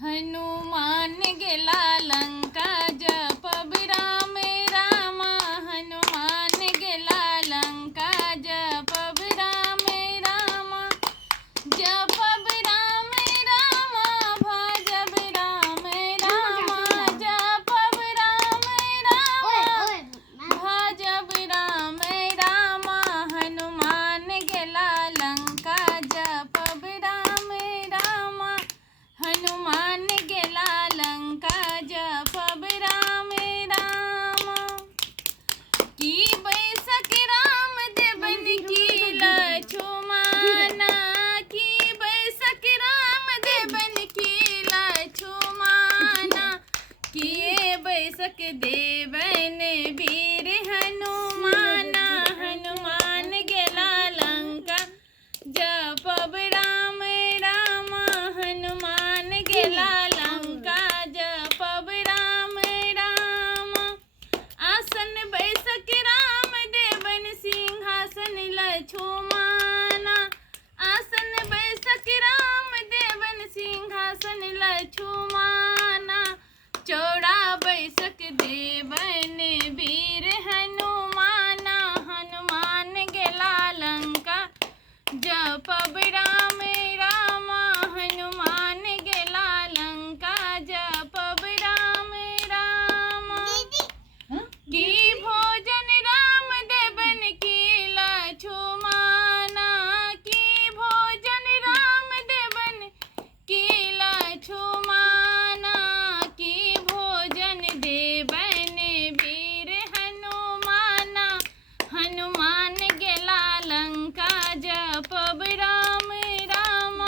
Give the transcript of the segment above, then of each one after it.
हनुमान गेला लंका जपब राम राम। हनुमान गेला लंका जपब राम राम। जपब राम राम भजब राम राम। जपब राम राम भजब राम राम। हनुमान गेला लंका जपब राम राम। हनुमान गेला लंका जपब राम राम। की बैसक राम देवन की लछुमाना। की बैसक राम देवन की लछुमाना। किए बैसक देवन वीर हनुमाना। हनुमान गेला लंका जपब राम राम। हनुमान गेला लंका जपब राम राम। आसन बैसक राम देवन सिंहासन लछुमाना। आसन बैसक राम देवन सिंहासन लछुमाना। चौड़ा बैसक देवन वीर हनुमाना। हनुमान गेला लंका जपब राम राम। हनुमान गेला लंका जपब राम राम। की भोजन राम देवन की लछुमाना। की भोजन राम देवन की लछुमाना। की भोजन देवन वीर हनुमाना। हनुमान गेला लंका जपब राम राम।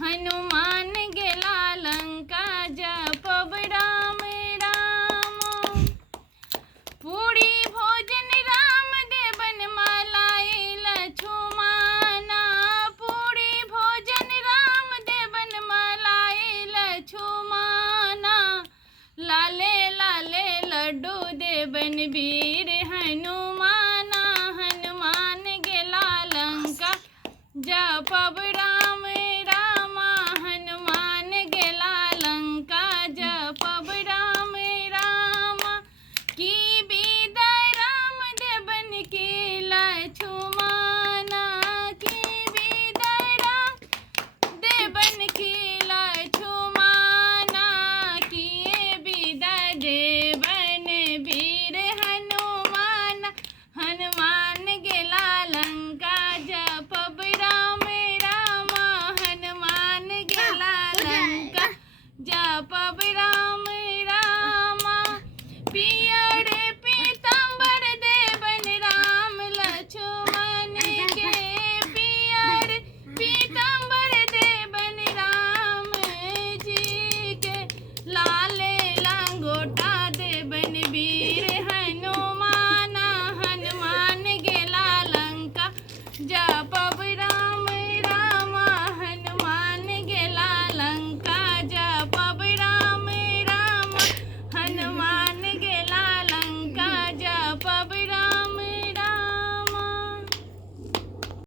हनुमान गेला लंका जपब राम राम। पूरी भोजन राम देवन मलाई लछुमाना। पूरी भोजन राम देवन मलाई लछुमाना। लाले लाले लड्डू देवन वीर हनुमाना। हनुमान गेला लंका जपब राम राम। हनुमान गेला लंका जपब राम राम। की विदाई राम देवन की लछुमाना। की विदाई राम देवन की लछुमाना। किए विदाई देवन वीर हनुमान। हनुमान गेला लंका जपब राम राम। हनुमान गेला लंका जपब राम राम। पियर पीताम्बर देवन राम लक्ष्मण के। पियर पीताम्बर देवन राम जी के। लाले लंगोटा देवन वीर